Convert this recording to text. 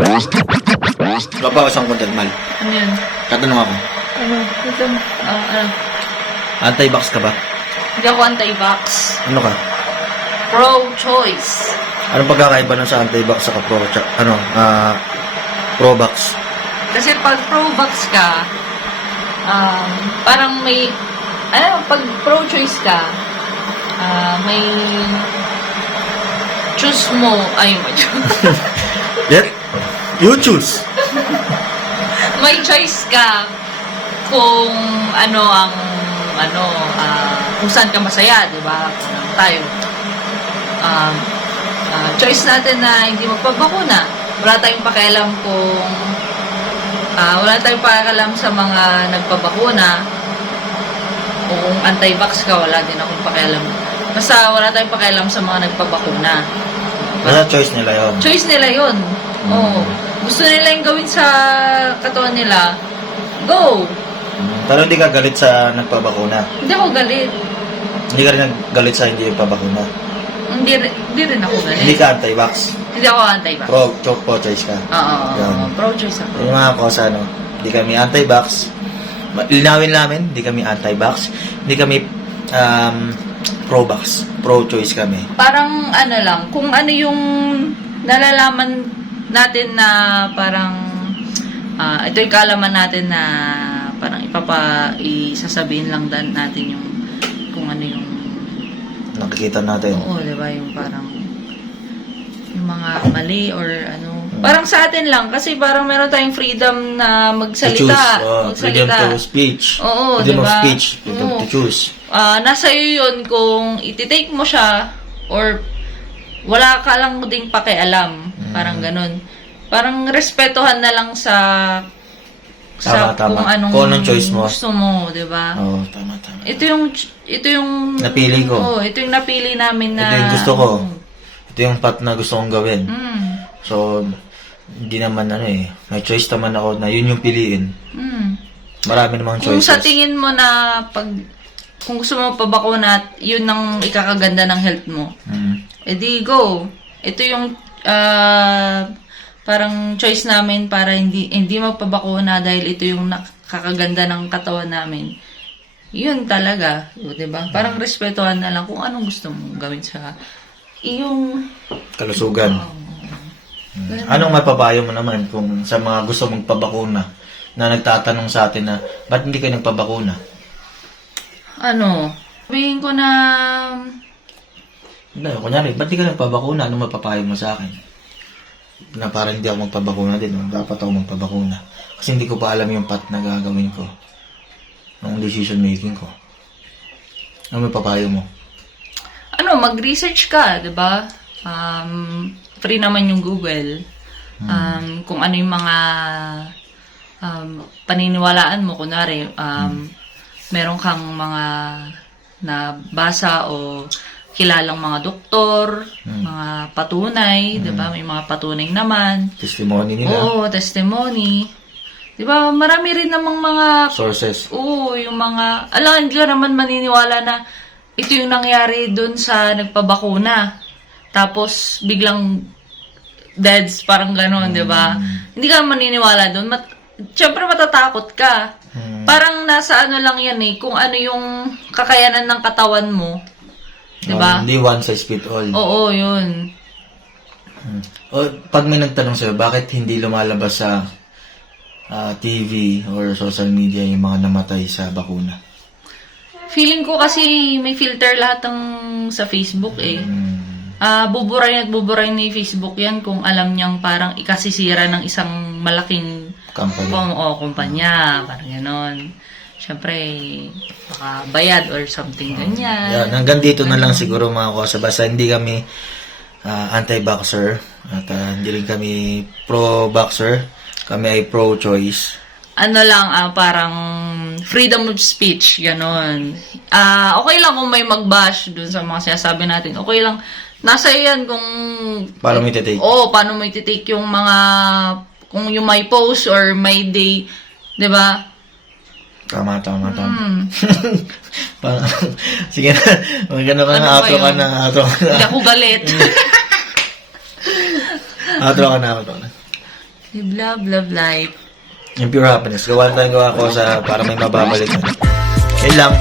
Wala pa ako isang content, Mal. Ano yun? Tatanong ako. Ano? Ito, ano? Anti-vax ka ba? Hindi ako anti-vax. Ano ka? Pro-choice. Anong pagkakaiba nun sa anti-vax sa pro-vax? Kasi pag pro-vax ka, parang may, pag pro-choice ka, may choose mo, Let you choose. may choice ka kung kung saan ka masaya, di ba? Tayo. Choice natin na hindi magpabakuna. Wala tayong pakialam sa mga nagpabakuna. O kung anti-vax ka, wala din akong pakialam. Basta wala tayong pakialam sa mga nagpabakuna. Basta choice nila yun. Choice nila yun. Oo. Gusto nila yung gawin sa katawan nila, go! Pero hindi ka galit sa nagpabakuna. Hindi ako galit. Hindi ka rin galit sa hindi pabakuna. Hindi rin ako galit. Hindi ka anti-vax. Hindi ako anti-vax. Pro-choice ka. Oo. Yan. Pro-choice ako. Yung mga kosa, hindi kami anti-vax. Linawin namin, hindi kami anti-vax. Hindi kami pro-vax. Pro-choice kami. Parang lang, kung ano yung nalalaman natin na parang ito yung kaalaman natin na parang isasabihin lang natin yung kung ano yung Nakikita natin. oo, diba? Yung parang yung mga mali or ano. Parang sa atin lang kasi parang meron tayong freedom na magsalita. Freedom to speech. Oo, Freedom diba? of speech. Freedom to choose. Nasa iyo yun kung ititake mo siya or wala ka lang ding pakialam. Parang ganun. Parang respetuhan na lang sa Tama. kung anong choice mo. gusto mo, di ba? Oo, tama. Ito yung Napili ko. Oo, ito yung napili namin na Ito yung gusto ko. Ito yung path na gusto kong gawin. So, hindi naman may choice naman ako na yun yung piliin. Marami namang choices. Kung sa tingin mo na kung gusto mo pabakuna at yun ang ikakaganda ng health mo, edi go. Ito yung parang choice namin para hindi magpabakuna dahil ito yung nakakaganda ng katawan namin. Yun talaga, 'di ba? Parang respetuhan na lang kung anong gusto mong gawin sa iyong kalusugan. Anong mapapayo mo naman kung sa mga gusto magpabakuna na nagtatanong sa atin na ba't hindi kayo nagpabakuna? Sabihin ko na Hindi, kunyari, ba't di ka nagpabakuna? Anong mapapayo mo sa akin? Na parang hindi ako magpabakuna din. Dapat ako magpabakuna. Kasi hindi ko pa alam yung path na gagawin ko. Ng decision making ko. Ano mapapayo mo? mag-research ka, 'di ba? Free naman yung Google. Kung ano yung mga paniniwalaan mo, kunwari, meron kang mga nabasa o kilalang mga doktor, mga patunay, 'di ba? May mga patunay naman. Testimony nila. Oo, testimony. 'Di ba? Marami rin namang mga Sources. Oo, yung mga hindi ka naman maniniwala na ito yung nangyari dun sa nagpabakuna. Tapos biglang deads, parang gano'n, 'di ba? Hindi ka maniniwala dun. Siyempre matatakot ka. Parang nasa lang yan kung ano yung kakayanan ng katawan mo. Diba? Hindi one size fit all. Oo, yun. Pag may nagtanong sa'yo, bakit hindi lumalabas sa TV or social media yung mga namatay sa bakuna? Feeling ko kasi may filter lahat ng sa Facebook buburay ni Facebook yan kung alam niyang parang ikasisira ng isang malaking kumpanya. Parang ganon. Siyempre, baka bayad or something ganyan. Yan, hanggang dito na lang siguro mga kosa. Basta hindi kami anti-vaxxer at hindi rin kami pro-vaxxer. Kami ay pro-choice. Parang freedom of speech, ganon. Okay lang kung may mag-bash dun sa mga sinasabi natin. Okay lang. Nasa yan kung Paano mo iti-take? paano mo iti-take yung mga kung yung may post or may day, 'di ba? Tama. Sige na. Magano ka na. Outro ka na. Hindi ako galit. Outro ka na. Live love, love life. Yung pure happiness. Gawa ko sa para may mababalikan. Yun lang.